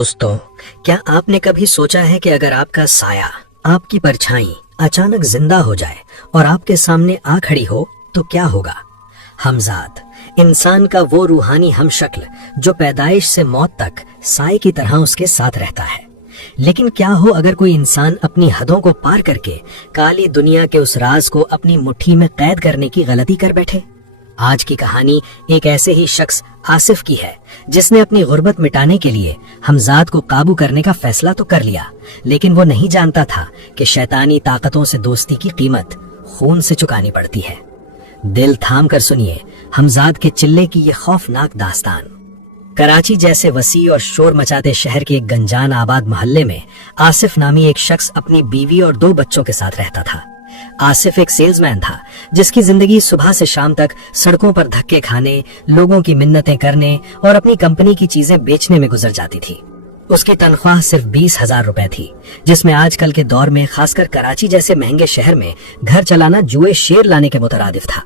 दोस्तों, क्या आपने कभी सोचा है कि अगर आपका साया, आपकी परछाई अचानक जिंदा हो जाए और आपके सामने आ खड़ी हो तो क्या होगा? हमजाद, इंसान का वो रूहानी हमशक्ल जो पैदाइश से मौत तक साए की तरह उसके साथ रहता है। लेकिन क्या हो अगर कोई इंसान अपनी हदों को पार करके काली दुनिया के उस राज को अपनी मुट्ठी में कैद करने की गलती कर बैठे? आज की कहानी एक ऐसे ही शख्स आसिफ की है जिसने अपनी गुर्बत मिटाने के लिए हमजाद को काबू करने का फैसला तो कर लिया, लेकिन वो नहीं जानता था कि शैतानी ताकतों से दोस्ती की कीमत खून से चुकानी पड़ती है। दिल थाम कर सुनिए हमजाद के चिल्ले की ये खौफनाक दास्तान। कराची जैसे वसी और शोर मचाते शहर के एक गंजान आबाद मोहल्ले में आसिफ नामी एक शख्स अपनी बीवी और 2 बच्चों के साथ रहता था। आसिफ एक सेल्समैन था जिसकी जिंदगी सुबह से शाम तक सड़कों पर धक्के खाने, लोगों की मिन्नतें करने और अपनी कंपनी की चीजें बेचने में गुजर जाती थी। उसकी तनख्वाह सिर्फ 20,000 रुपए थी, जिसमें आजकल के दौर में खासकर कराची जैसे महंगे शहर में घर चलाना जुए शेर लाने के मुतरादिफ था।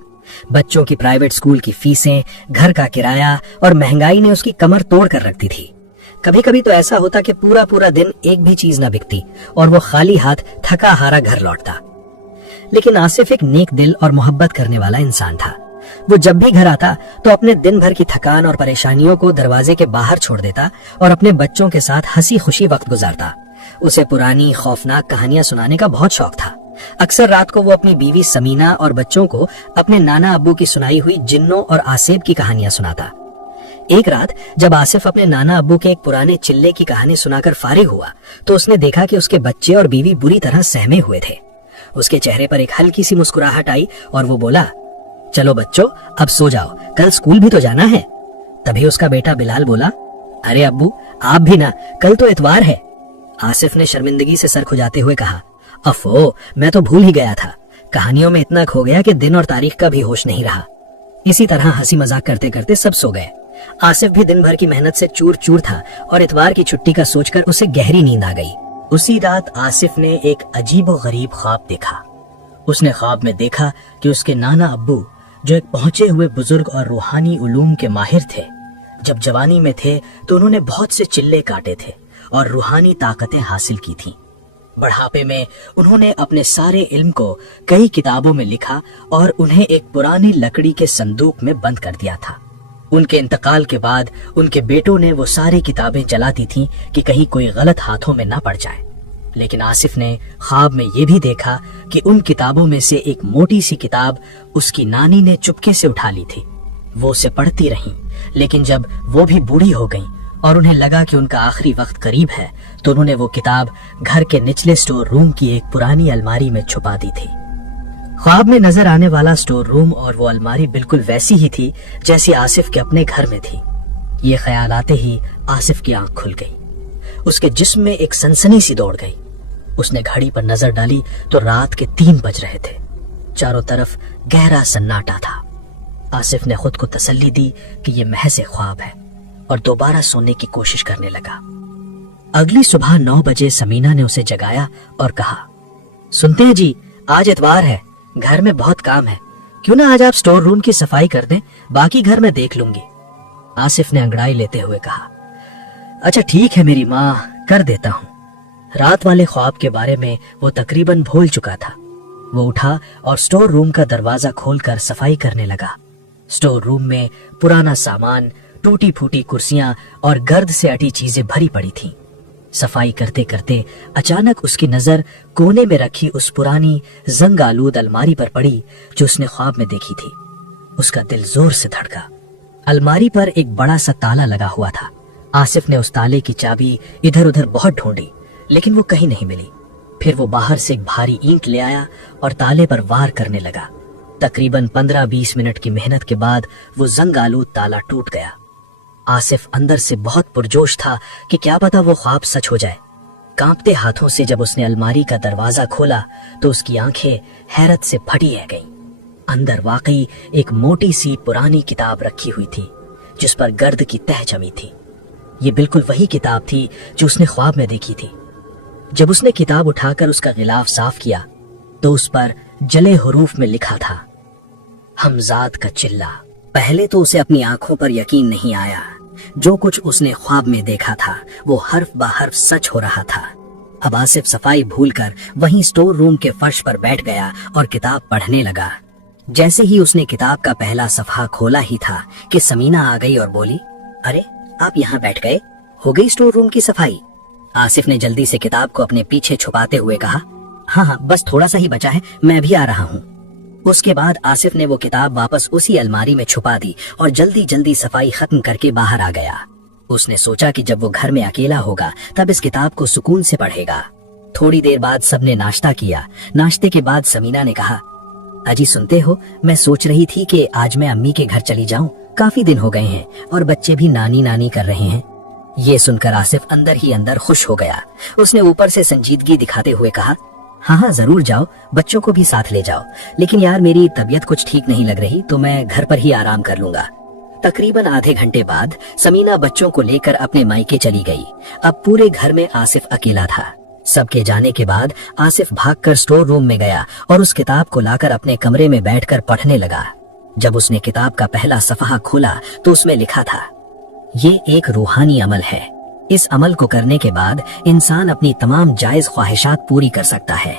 बच्चों की प्राइवेट स्कूल की फीसें, घर का किराया और महंगाई ने उसकी कमर तोड़ कर रख दी थी। कभी कभी तो ऐसा होता कि पूरा पूरा दिन एक भी चीज न बिकती और वो खाली हाथ थका हारा घर लौटता। लेकिन आसिफ एक नेक दिल और मोहब्बत करने वाला इंसान था। वो जब भी घर आता तो अपने दिन भर की थकान और परेशानियों को दरवाजे के बाहर छोड़ देता और अपने बच्चों के साथ हंसी खुशी वक्त गुजारता। उसे पुरानी खौफनाक कहानियां सुनाने का बहुत शौक था। अक्सर रात को वो अपनी बीवी समीना और बच्चों को अपने नाना अब्बू की सुनाई हुई जिन्नों और आसेब की कहानियां सुनाता। एक रात जब आसिफ अपने नाना अब्बू के एक पुराने चिल्ले की कहानी सुनाकर फारिग हुआ तो उसने देखा कि उसके बच्चे और बीवी बुरी तरह सहमे हुए थे। उसके चेहरे पर एक हल्की सी मुस्कुराहट आई और वो बोला, चलो बच्चों, अब सो जाओ, कल स्कूल भी तो जाना है। तभी उसका बेटा बिलाल बोला, अरे अब्बू, आप भी ना, कल तो इतवार है। आसिफ ने शर्मिंदगी से सर खुजाते हुए कहा, अफो, मैं तो भूल ही गया था। कहानियों में इतना खो गया कि दिन और तारीख का भी होश नहीं रहा। इसी तरह हंसी मजाक करते करते सब सो गए। आसिफ भी दिन भर की मेहनत से चूर चूर था और इतवार की छुट्टी का सोचकर उसे गहरी नींद आ गई। उसी रात आसिफ ने एक अजीब और गरीब ख्वाब देखा। उसने ख्वाब में देखा कि उसके नाना अब्बू, जो एक पहुंचे हुए बुजुर्ग और रूहानी उलूम के माहिर थे, जब जवानी में थे तो उन्होंने बहुत से चिल्ले काटे थे और रूहानी ताकतें हासिल की थीं। बढ़ापे में उन्होंने अपने सारे इल्म को कई किताबों में लिखा और उन्हें एक पुरानी लकड़ी के संदूक में बंद कर दिया था। उनके इंतकाल के बाद उनके बेटों ने वो सारी किताबें जलाती थीं कि कहीं कोई गलत हाथों में ना पड़ जाए। लेकिन आसिफ ने ख्वाब में ये भी देखा कि उन किताबों में से एक मोटी सी किताब उसकी नानी ने चुपके से उठा ली थी। वो उसे पढ़ती रहीं, लेकिन जब वो भी बूढ़ी हो गईं और उन्हें लगा कि उनका आखिरी वक्त करीब है तो उन्होंने वो किताब घर के निचले स्टोर रूम की एक पुरानी अलमारी में छुपा दी थी। ख्वाब में नजर आने वाला स्टोर रूम और वो अलमारी बिल्कुल वैसी ही थी जैसी आसिफ के अपने घर में थी। ये ख्याल आते ही आसिफ की आंख खुल गई। उसके जिस्म में एक सनसनी सी दौड़ गई। उसने घड़ी पर नजर डाली तो रात के 3 बज रहे थे। चारों तरफ गहरा सन्नाटा था। आसिफ ने खुद को तसल्ली दी कि ये महज एक ख्वाब है और दोबारा सोने की कोशिश करने लगा। अगली सुबह 9 बजे समीना ने उसे जगाया और कहा, सुनते हैं जी, आज इतवार है, घर में बहुत काम है, क्यों ना आज आप स्टोर रूम की सफाई कर दें, बाकी घर मैं देख लूंगी। आसिफ ने अंगड़ाई लेते हुए कहा, अच्छा ठीक है मेरी माँ, कर देता हूँ। रात वाले ख्वाब के बारे में वो तकरीबन भूल चुका था। वो उठा और स्टोर रूम का दरवाजा खोलकर सफाई करने लगा। स्टोर रूम में पुराना सामान, टूटी फूटी कुर्सियां और गर्द से अटी चीजें भरी पड़ी थीं। सफाई करते करते अचानक उसकी नजर कोने में रखी उस पुरानी जंग आलूद अलमारी पर पड़ी जो उसने ख्वाब में देखी थी। उसका दिल जोर से धड़का। अलमारी पर एक बड़ा सा ताला लगा हुआ था। आसिफ ने उस ताले की चाबी इधर उधर बहुत ढूंढी, लेकिन वो कहीं नहीं मिली। फिर वो बाहर से एक भारी ईंट ले आया और ताले पर वार करने लगा। तकरीबन 15-20 मिनट की मेहनत के बाद वो जंग आलूद ताला टूट गया। आसिफ अंदर से बहुत पुरजोश था कि क्या पता वो ख्वाब सच हो जाए। कांपते हाथों से जब उसने अलमारी का दरवाजा खोला तो उसकी आंखें हैरत से फटी रह गईं। अंदर वाकई एक मोटी सी पुरानी किताब रखी हुई थी जिस पर गर्द की तह जमी थी। ये बिल्कुल वही किताब थी जो उसने ख्वाब में देखी थी। जब उसने किताब उठाकर उसका गिलाफ साफ किया तो उस पर जले हुरूफ में लिखा था, हमजाद का चिल्ला। पहले तो उसे अपनी आंखों पर यकीन नहीं आया, जो कुछ उसने ख्वाब में देखा था वो हर्फ ब हर्फ सच हो रहा था। अब आसिफ सफाई भूलकर वहीं स्टोर रूम के फर्श पर बैठ गया और किताब पढ़ने लगा। जैसे ही उसने किताब का पहला सफ़हा खोला ही था कि समीना आ गई और बोली, अरे आप यहाँ बैठ गए, हो गई स्टोर रूम की सफाई? आसिफ ने जल्दी से किताब को अपने पीछे छुपाते हुए कहा, हाँ, बस थोड़ा सा ही बचा है, मैं भी आ रहा हूँ। उसके बाद आसिफ ने वो किताब वापस उसी अलमारी में छुपा दी और जल्दी जल्दी सफाई खत्म करके बाहर आ गया। उसने सोचा कि जब वो घर में अकेला होगा तब इस किताब को सुकून से पढ़ेगा। थोड़ी देर बाद सबने नाश्ता किया। नाश्ते के बाद समीना ने कहा, अजी सुनते हो, मैं सोच रही थी कि आज मैं अम्मी के घर चली जाऊं, काफी दिन हो गए हैं और बच्चे भी नानी नानी कर रहे हैं। ये सुनकर आसिफ अंदर ही अंदर खुश हो गया। उसने ऊपर से संजीदगी दिखाते हुए कहा, हाँ जरूर जाओ, बच्चों को भी साथ ले जाओ, लेकिन यार मेरी तबीयत कुछ ठीक नहीं लग रही तो मैं घर पर ही आराम कर लूंगा। तकरीबन आधे घंटे बाद समीना बच्चों को लेकर अपने मायके चली गई। अब पूरे घर में आसिफ अकेला था। सबके जाने के बाद आसिफ भागकर स्टोर रूम में गया और उस किताब को लाकर अपने कमरे में बैठकर पढ़ने लगा। जब उसने किताब का पहला सफ़हा खोला तो उसमें लिखा था, ये एक रूहानी अमल है। इस अमल को करने के बाद इंसान अपनी तमाम जायज ख्वाहिशात पूरी कर सकता है।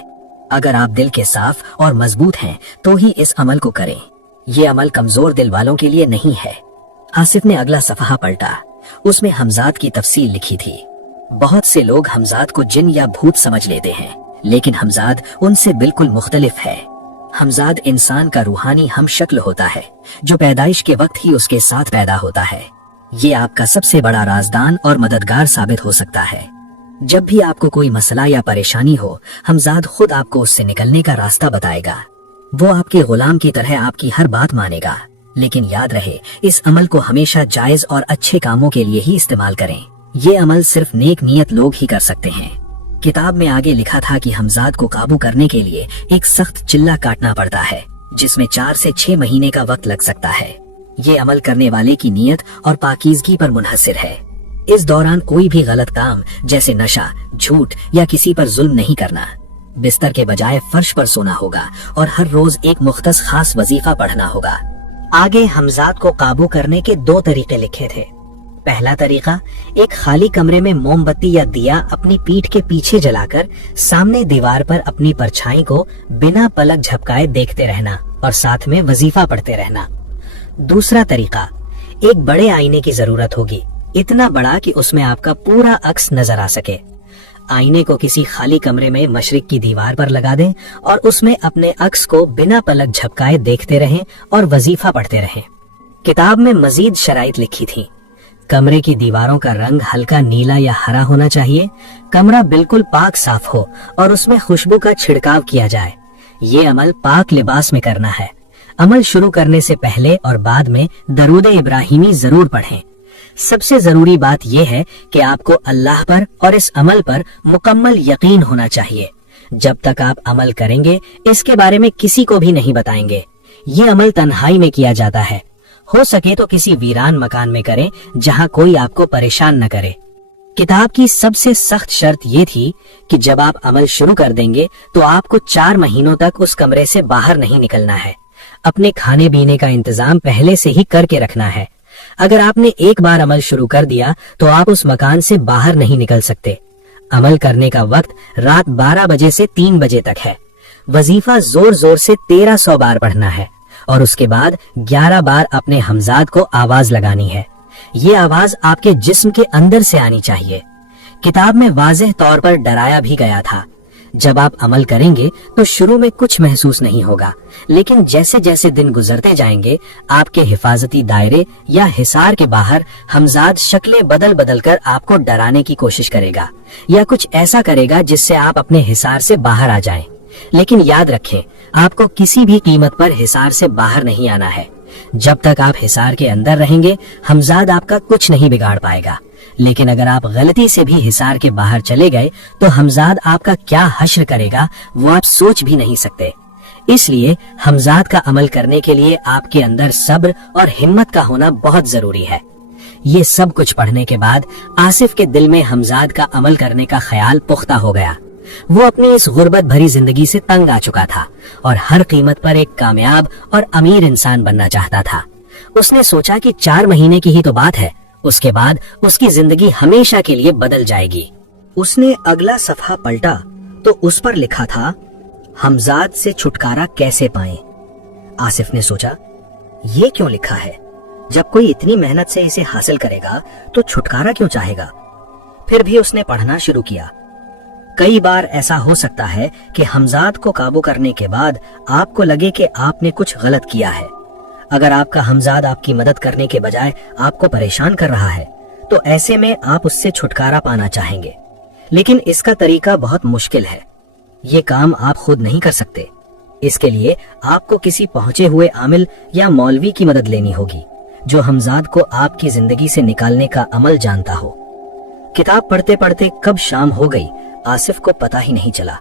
अगर आप दिल के साफ और मजबूत हैं तो ही इस अमल को करें। ये अमल कमजोर दिल वालों के लिए नहीं है। आसिफ ने अगला सफ़हा पलटा। उसमें हमजाद की तफसील लिखी थी। बहुत से लोग हमजाद को जिन या भूत समझ लेते हैं, लेकिन हमजाद उनसे बिल्कुल मुख्तलिफ है। हमजाद इंसान का रूहानी हम शक्ल होता है जो पैदाइश के वक्त ही उसके साथ पैदा होता है। ये आपका सबसे बड़ा राजदान और मददगार साबित हो सकता है। जब भी आपको कोई मसला या परेशानी हो, हमजाद खुद आपको उससे निकलने का रास्ता बताएगा। वो आपके गुलाम की तरह आपकी हर बात मानेगा, लेकिन याद रहे इस अमल को हमेशा जायज और अच्छे कामों के लिए ही इस्तेमाल करें। ये अमल सिर्फ नेक नियत लोग ही कर सकते हैं। किताब में आगे लिखा था कि हमजाद को काबू करने के लिए एक सख्त चिल्ला काटना पड़ता है, जिसमें 4 से 6 महीने का वक्त लग सकता है। ये अमल करने वाले की नियत और पाकीज़गी पर मुनहसिर है। इस दौरान कोई भी गलत काम जैसे नशा, झूठ या किसी पर जुल्म नहीं करना। बिस्तर के बजाय फर्श पर सोना होगा और हर रोज एक मुख्तस खास वजीफा पढ़ना होगा। आगे हमजाद को काबू करने के 2 तरीके लिखे थे। पहला तरीका, एक खाली कमरे में मोमबत्ती या दिया अपनी पीठ के पीछे जलाकर सामने दीवार पर अपनी परछाई को बिना पलक झपकाए देखते रहना और साथ में वजीफा पढ़ते रहना। दूसरा तरीका, एक बड़े आईने की जरूरत होगी, इतना बड़ा कि उसमें आपका पूरा अक्स नजर आ सके। आईने को किसी खाली कमरे में मशरिक की दीवार पर लगा दें और उसमें अपने अक्स को बिना पलक झपकाए देखते रहें और वजीफा पढ़ते रहें। किताब में मजीद शराइत लिखी थी। कमरे की दीवारों का रंग हल्का नीला या हरा होना चाहिए। कमरा बिल्कुल पाक साफ हो और उसमें खुशबू का छिड़काव किया जाए। ये अमल पाक लिबास में करना है। अमल शुरू करने से पहले और बाद में दरूद इब्राहिमी जरूर पढ़ें। सबसे जरूरी बात यह है कि आपको अल्लाह पर और इस अमल पर मुकम्मल यकीन होना चाहिए। जब तक आप अमल करेंगे इसके बारे में किसी को भी नहीं बताएंगे। ये अमल तन्हाई में किया जाता है। हो सके तो किसी वीरान मकान में करें जहां कोई आपको परेशान न करे। किताब की सबसे सख्त शर्त ये थी कि जब आप अमल शुरू कर देंगे तो आपको 4 महीनों तक उस कमरे से बाहर नहीं निकलना है। अपने खाने पीने का इंतजाम पहले से ही करके रखना है। अगर आपने एक बार अमल शुरू कर दिया तो आप उस मकान से बाहर नहीं निकल सकते। अमल करने का वक्त रात 12 बजे से 3 बजे तक है। वजीफा जोर जोर से 1300 बार पढ़ना है और उसके बाद 11 बार अपने हमजाद को आवाज लगानी है। ये आवाज आपके जिस्म के अंदर से आनी चाहिए। किताब में वाज़ेह तौर पर डराया भी गया था। जब आप अमल करेंगे तो शुरू में कुछ महसूस नहीं होगा, लेकिन जैसे जैसे दिन गुजरते जाएंगे आपके हिफाजती दायरे या हिसार के बाहर हमजाद शक्लें बदल बदल कर आपको डराने की कोशिश करेगा या कुछ ऐसा करेगा जिससे आप अपने हिसार से बाहर आ जाएं। लेकिन याद रखें, आपको किसी भी कीमत पर हिसार से बाहर नहीं आना है। जब तक आप हिसार के अंदर रहेंगे हमजाद आपका कुछ नहीं बिगाड़ पाएगा, लेकिन अगर आप गलती से भी हिसार के बाहर चले गए तो हमजाद आपका क्या हश्र करेगा वो आप सोच भी नहीं सकते। इसलिए हमजाद का अमल करने के लिए आपके अंदर सब्र और हिम्मत का होना बहुत जरूरी है। ये सब कुछ पढ़ने के बाद आसिफ के दिल में हमजाद का अमल करने का ख्याल पुख्ता हो गया। वो अपनी इस गुर्बत भरी जिंदगी से तंग आ चुका था और हर कीमत पर एक कामयाब और अमीर इंसान बनना चाहता था। उसने सोचा कि 4 महीने की ही तो बात है, उसके बाद उसकी जिंदगी हमेशा के लिए बदल जाएगी। उसने अगला सफ़ा पलटा तो उस पर लिखा था, हमजाद से छुटकारा कैसे पाएं। आसिफ ने सोचा, ये क्यों लिखा है? जब कोई इतनी मेहनत से इसे हासिल करेगा तो छुटकारा क्यों चाहेगा? फिर भी उसने पढ़ना शुरू किया। कई बार ऐसा हो सकता है कि हमजाद को काबू करने के बाद आपको लगे कि आपने कुछ गलत किया है। अगर आपका हमजाद आपकी मदद करने के बजाय आपको परेशान कर रहा है तो ऐसे में आप उससे छुटकारा पाना चाहेंगे, लेकिन इसका तरीका बहुत मुश्किल है। ये काम आप खुद नहीं कर सकते। इसके लिए आपको किसी पहुंचे हुए आमिल या मौलवी की मदद लेनी होगी जो हमजाद को आपकी जिंदगी से निकालने का अमल जानता हो। किताब पढ़ते पढ़ते कब शाम हो गई आसिफ को पता ही नहीं चला।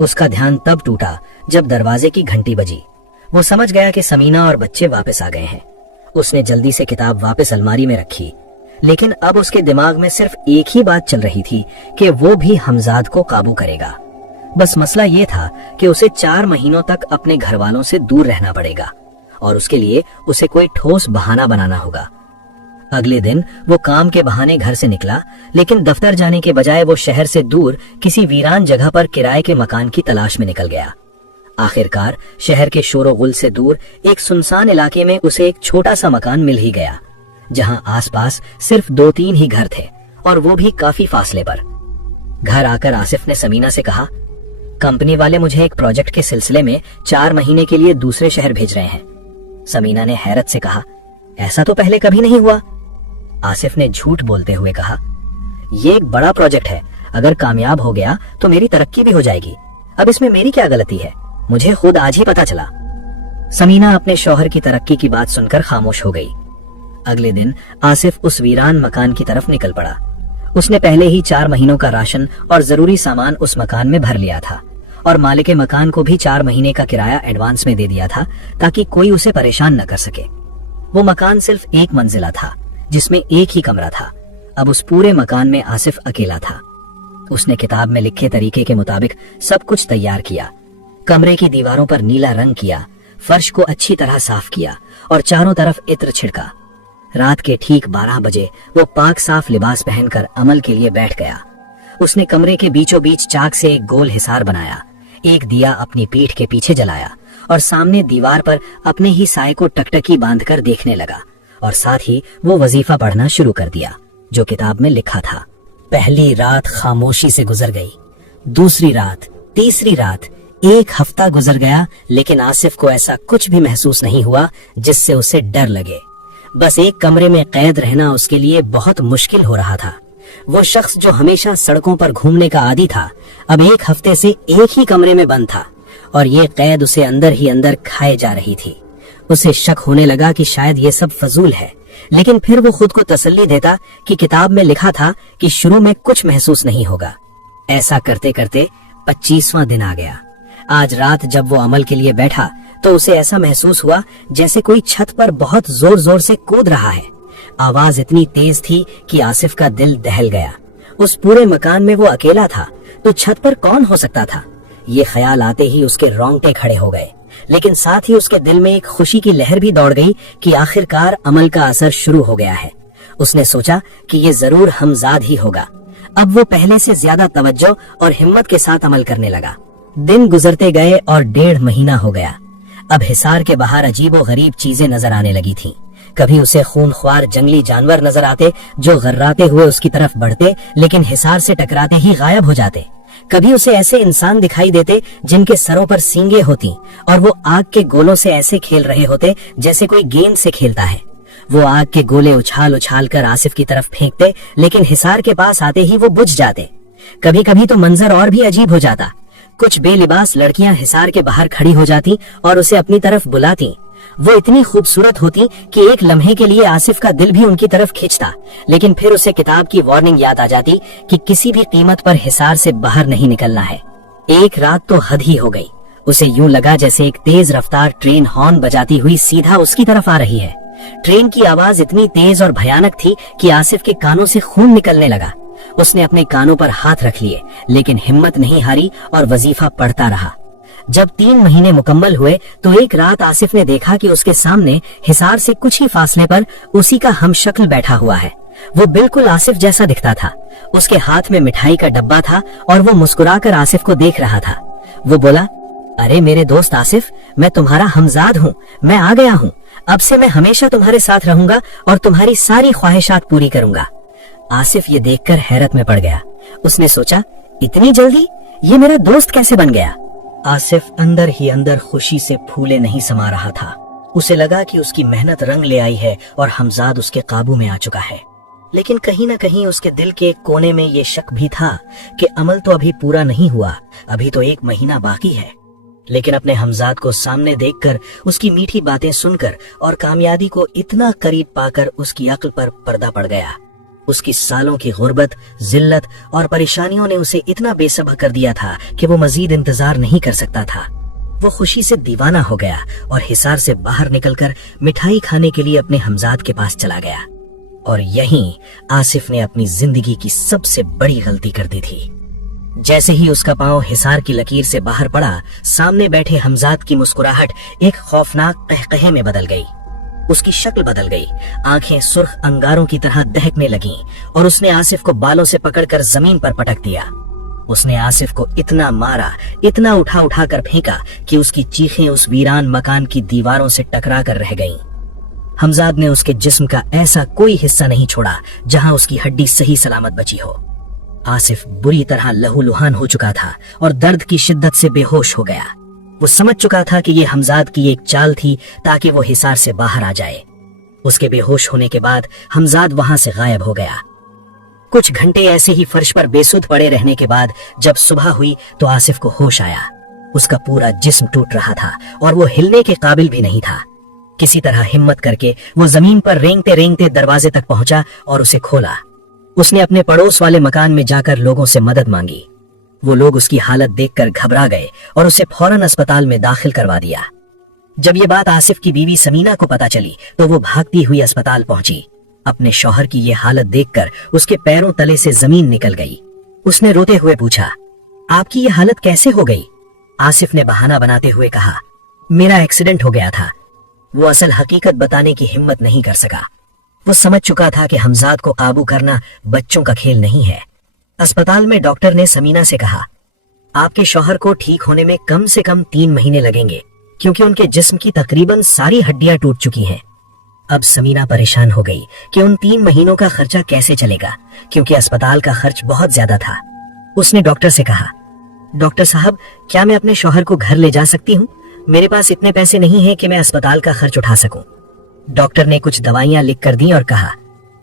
उसका ध्यान तब टूटा जब दरवाजे की घंटी बजी। वो समझ गया कि समीना और बच्चे वापस आ गए हैं। उसने जल्दी से किताब वापस अलमारी में रखी, लेकिन अब उसके दिमाग में सिर्फ एक ही बात चल रही थी कि वो भी हमजाद को काबू करेगा। बस मसला ये था कि उसे 4 महीनों तक अपने घर वालों से दूर रहना पड़ेगा और उसके लिए उसे कोई ठोस बहाना बनाना होगा। अगले दिन वो काम के बहाने घर से निकला, लेकिन दफ्तर जाने के बजाय वो शहर से दूर किसी वीरान जगह पर किराए के मकान की तलाश में निकल गया। आखिरकार शहर के शोर-ओ-गुल से दूर एक सुनसान इलाके में उसे एक छोटा सा मकान मिल ही गया, जहां आसपास सिर्फ 2-3 ही घर थे और वो भी काफी फासले पर। घर आकर आसिफ ने समीना से कहा, कंपनी वाले मुझे एक प्रोजेक्ट के सिलसिले में 4 महीने के लिए दूसरे शहर भेज रहे हैं। समीना ने हैरत से कहा, ऐसा तो पहले कभी नहीं हुआ। आसिफ ने झूठ बोलते हुए कहा, ये एक बड़ा प्रोजेक्ट है, अगर कामयाब हो गया तो मेरी तरक्की भी हो जाएगी। अब इसमें मेरी क्या गलती है? मुझे खुद आज ही पता चला। समीना अपने शौहर की तरक्की की बात सुनकर खामोश हो गई। अगले दिन आसिफ उस वीरान मकान की तरफ निकल पड़ा। उसने पहले ही 4 महीनों का राशन और जरूरी सामान उस मकान में भर लिया था और मालिक मकान को भी 4 महीने का किराया एडवांस में दे दिया था ताकि कोई उसे परेशान न कर सके। वो मकान सिर्फ 1 मंजिला था जिसमें एक ही कमरा था। अब उस पूरे मकान में आसिफ अकेला था। उसने किताब में लिखे तरीके के मुताबिक सब कुछ तैयार किया। कमरे की दीवारों पर नीला रंग किया, फर्श को अच्छी तरह साफ किया और चारों तरफ इत्र छिड़का। रात के ठीक 12 बजे वो पाक साफ लिबास पहनकर अमल के लिए बैठ गया। उसने कमरे के बीचों बीच चाक से एक गोल हिसार बनाया, एक दिया अपनी पीठ के पीछे जलाया और सामने दीवार पर अपने ही साए को टकटकी बांधकर देखने लगा और साथ ही वो वजीफा पढ़ना शुरू कर दिया जो किताब में लिखा था। पहली रात खामोशी से गुजर गई, दूसरी रात, तीसरी रात, 1 हफ्ता गुजर गया, लेकिन आसिफ को ऐसा कुछ भी महसूस नहीं हुआ जिससे उसे डर लगे। बस एक कमरे में कैद रहना उसके लिए बहुत मुश्किल हो रहा था। वो शख्स जो हमेशा सड़कों पर घूमने का आदी था, अब 1 हफ्ते से एक ही कमरे में बंद था और ये कैद उसे अंदर ही अंदर खाए जा रही थी। उसे शक होने लगा कि शायद ये सब फजूल है, लेकिन फिर वो खुद को तसल्ली देता कि किताब में लिखा था कि शुरू में कुछ महसूस नहीं होगा। ऐसा करते करते 25वां दिन आ गया। आज रात जब वो अमल के लिए बैठा तो उसे ऐसा महसूस हुआ जैसे कोई छत पर बहुत जोर जोर से कूद रहा है। आवाज इतनी तेज थी कि आसिफ का दिल दहल गया। उस पूरे मकान में वो अकेला था तो छत पर कौन हो सकता था? ये ख्याल आते ही उसके रोंगटे खड़े हो गए, लेकिन साथ ही उसके दिल में एक खुशी की लहर भी दौड़ गई कि आखिरकार अमल का असर शुरू हो गया है। उसने सोचा कि ये जरूर हमजाद ही होगा। अब वो पहले से ज्यादा तवज्जो और हिम्मत के साथ अमल करने लगा। दिन गुजरते गए और 1.5 महीना हो गया। अब हिसार के बाहर अजीबो गरीब चीजें नजर आने लगी थीं। कभी उसे खूनख्वार जंगली जानवर नजर आते जो गर्राते हुए उसकी तरफ बढ़ते, लेकिन हिसार से टकराते ही गायब हो जाते। कभी उसे ऐसे इंसान दिखाई देते जिनके सरों पर सींगे होती और वो आग के गोलों से ऐसे खेल रहे होते जैसे कोई गेंद से खेलता है। वो आग के गोले उछाल उछाल कर आसिफ की तरफ फेंकते, लेकिन हिसार के पास आते ही वो बुझ जाते। कभी कभी तो मंजर और भी अजीब हो जाता। कुछ बेलिबास लड़कियां हिसार के बाहर खड़ी हो जाती और उसे अपनी तरफ बुलाती। वो इतनी खूबसूरत होती कि एक लम्हे के लिए आसिफ का दिल भी उनकी तरफ खिंचता, लेकिन फिर उसे किताब की वार्निंग याद आ जाती कि किसी भी कीमत पर हिसार से बाहर नहीं निकलना है। एक रात तो हद ही हो गई। उसे यूं लगा जैसे एक तेज रफ्तार ट्रेन हॉर्न बजाती हुई सीधा उसकी तरफ आ रही है। ट्रेन की आवाज इतनी तेज और भयानक थी कि आसिफ के कानों से खून निकलने लगा। उसने अपने कानों पर हाथ रख लिए, लेकिन हिम्मत नहीं हारी और वजीफा पढ़ता रहा। जब 3 महीने मुकम्मल हुए तो एक रात आसिफ ने देखा कि उसके सामने हिसार से कुछ ही फासले पर उसी का हमशक्ल बैठा हुआ है। वो बिल्कुल आसिफ जैसा दिखता था। उसके हाथ में मिठाई का डब्बा था और वो मुस्कुराकर आसिफ को देख रहा था। वो बोला, अरे मेरे दोस्त आसिफ, मैं तुम्हारा हमजाद हूँ, मैं आ गया हूँ। अब से मैं हमेशा तुम्हारे साथ रहूंगा और तुम्हारी सारी ख्वाहिशात पूरी करूंगा। आसिफ ये देखकर हैरत में पड़ गया। उसने सोचा, इतनी जल्दी ये मेरा दोस्त कैसे बन गया। आसिफ अंदर ही अंदर खुशी से फूले नहीं समा रहा था। उसे लगा कि उसकी मेहनत रंग ले आई है और हमजाद उसके काबू में आ चुका है। लेकिन कहीं न कहीं उसके दिल के एक कोने में ये शक भी था कि अमल तो अभी पूरा नहीं हुआ, अभी तो 1 महीना बाकी है। लेकिन अपने हमजाद को सामने देखकर, उसकी मीठी बातें सुनकर और कामयाबी को इतना करीब पाकर उसकी अक्ल पर पर्दा पड़ गया। उसकी सालों की गुर्बत, जिल्लत और परेशानियों ने उसे इतना बेसब्र कर दिया था कि वो मजीद इंतजार नहीं कर सकता था। वो खुशी से दीवाना हो गया और हिसार से बाहर निकलकर मिठाई खाने के लिए अपने हमजाद के पास चला गया। और यहीं आसिफ ने अपनी जिंदगी की सबसे बड़ी गलती कर दी थी। जैसे ही उसका पांव हिसार की लकीर से बाहर पड़ा, सामने बैठे हमजाद की मुस्कुराहट एक खौफनाक कहकहे में बदल गई। उसकी शक्ल बदल गई, आंखें सुर्ख अंगारों की तरह दहकने लगीं और उसने आसिफ को बालों से पकड़कर जमीन पर पटक दिया। उसने आसिफ को इतना मारा, इतना उठा उठा कर फेंका कि उसकी चीखें उस वीरान मकान की दीवारों से टकरा कर रह गईं। हमजाद ने उसके जिस्म का ऐसा कोई हिस्सा नहीं छोड़ा जहां उसकी हड्डी सही सलामत बची हो। आसिफ बुरी तरह लहूलुहान हो चुका था और दर्द की शिद्दत से बेहोश हो गया। वो समझ चुका था कि ये हमजाद की एक चाल थी ताकि वो हिसार से बाहर आ जाए। उसके बेहोश होने के बाद हमजाद वहां से गायब हो गया। कुछ घंटे ऐसे ही फर्श पर बेसुध पड़े रहने के बाद जब सुबह हुई तो आसिफ को होश आया। उसका पूरा जिस्म टूट रहा था और वो हिलने के काबिल भी नहीं था। किसी तरह हिम्मत करके वो जमीन पर रेंगते रेंगते दरवाजे तक पहुंचा और उसे खोला। उसने अपने पड़ोस वाले मकान में जाकर लोगों से मदद मांगी। वो लोग उसकी हालत देखकर घबरा गए और उसे फौरन अस्पताल में दाखिल करवा दिया। जब ये बात आसिफ की बीवी समीना को पता चली तो वो भागती हुई अस्पताल पहुंची। अपने शौहर की ये हालत देखकर उसके पैरों तले से जमीन निकल गई। उसने रोते हुए पूछा, आपकी ये हालत कैसे हो गई? आसिफ ने बहाना बनाते हुए कहा, मेरा एक्सीडेंट हो गया था। वो असल हकीकत बताने की हिम्मत नहीं कर सका। वो समझ चुका था कि हमजाद को काबू करना बच्चों का खेल नहीं है। अस्पताल में डॉक्टर ने समीना से कहा, आपके शौहर को ठीक होने में कम से कम 3 महीने लगेंगे क्योंकि उनके जिस्म की तकरीबन सारी हड्डियां टूट चुकी हैं। अब समीना परेशान हो गई कि उन 3 महीनों का खर्चा कैसे चलेगा क्योंकि अस्पताल का खर्च बहुत ज्यादा था। उसने डॉक्टर से कहा, डॉक्टर साहब, क्या मैं अपने शौहर को घर ले जा सकती हूँ? मेरे पास इतने पैसे नहीं हैं कि मैं अस्पताल का खर्च उठा सकूं। डॉक्टर ने कुछ दवाइयां लिख कर दी और कहा,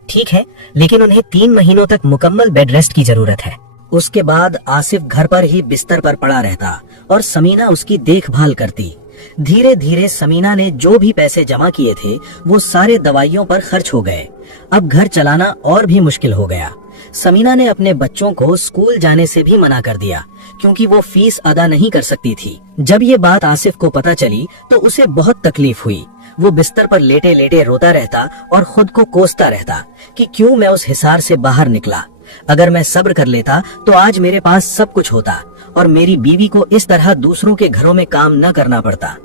ठीक है, लेकिन उन्हें 3 महीनों तक मुकम्मल बेड रेस्ट की जरूरत है। उसके बाद आसिफ घर पर ही बिस्तर पर पड़ा रहता और समीना उसकी देखभाल करती। धीरे धीरे समीना ने जो भी पैसे जमा किए थे वो सारे दवाइयों पर खर्च हो गए। अब घर चलाना और भी मुश्किल हो गया। समीना ने अपने बच्चों को स्कूल जाने से भी मना कर दिया क्योंकि वो फीस अदा नहीं कर सकती थी। जब ये बात आसिफ को पता चली तो उसे बहुत तकलीफ हुई। वो बिस्तर पर लेटे लेटे रोता रहता और खुद को कोसता रहता कि क्यों मैं उस हिसार से बाहर निकला। अगर मैं सब्र कर लेता तो आज मेरे पास सब कुछ होता और मेरी बीवी को इस तरह दूसरों के घरों में काम न करना पड़ता।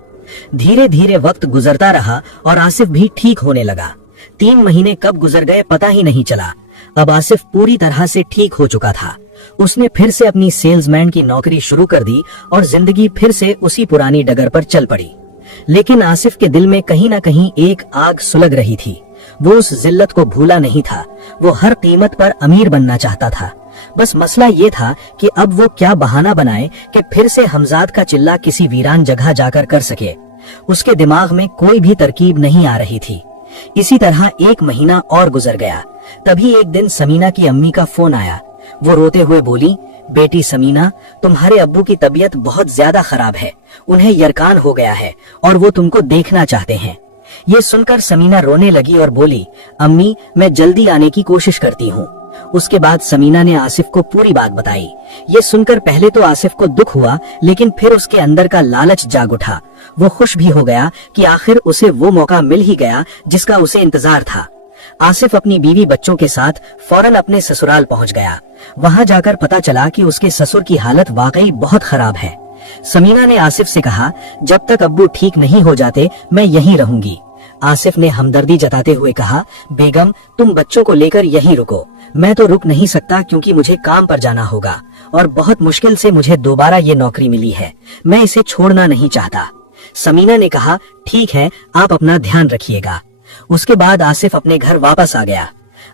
धीरे धीरे वक्त गुजरता रहा और आसिफ भी ठीक होने लगा। 3 महीने कब गुजर गए पता ही नहीं चला। अब आसिफ पूरी तरह से ठीक हो चुका था। उसने फिर से अपनी सेल्समैन की नौकरी शुरू कर दी और जिंदगी फिर से उसी पुरानी डगर पर चल पड़ी। लेकिन आसिफ के दिल में कहीं ना कहीं एक आग सुलग रही थी। वो उस जिल्लत को भूला नहीं था। वो हर कीमत पर अमीर बनना चाहता था। बस मसला ये था कि अब वो क्या बहाना बनाए कि फिर से हमजाद का चिल्ला किसी वीरान जगह जाकर कर सके। उसके दिमाग में कोई भी तरकीब नहीं आ रही थी। इसी तरह 1 महीना और गुजर गया। तभी एक दिन समीना की अम्मी का फोन आया। वो रोते हुए बोली, बेटी समीना, तुम्हारे अब्बू की तबीयत बहुत ज्यादा खराब है। उन्हें यरकान हो गया है और वो तुमको देखना चाहते हैं। ये सुनकर समीना रोने लगी और बोली, अम्मी, मैं जल्दी आने की कोशिश करती हूँ। उसके बाद समीना ने आसिफ को पूरी बात बताई। ये सुनकर पहले तो आसिफ को दुख हुआ, लेकिन फिर उसके अंदर का लालच जाग उठा। वो खुश भी हो गया कि आखिर उसे वो मौका मिल ही गया जिसका उसे इंतजार था। आसिफ अपनी बीवी बच्चों के साथ फौरन अपने ससुराल पहुंच गया। वहां जाकर पता चला कि उसके ससुर की हालत वाकई बहुत खराब है। समीना ने आसिफ से कहा, जब तक अब्बू ठीक नहीं हो जाते मैं यहीं रहूंगी। आसिफ ने हमदर्दी जताते हुए कहा, बेगम तुम बच्चों को लेकर यहीं रुको, मैं तो रुक नहीं सकता क्योंकि मुझे काम पर जाना होगा और बहुत मुश्किल से मुझे दोबारा ये नौकरी मिली है, मैं इसे छोड़ना नहीं चाहता। समीना ने कहा, ठीक है, आप अपना ध्यान रखिएगा। उसके बाद आसिफ अपने घर वापस आ गया।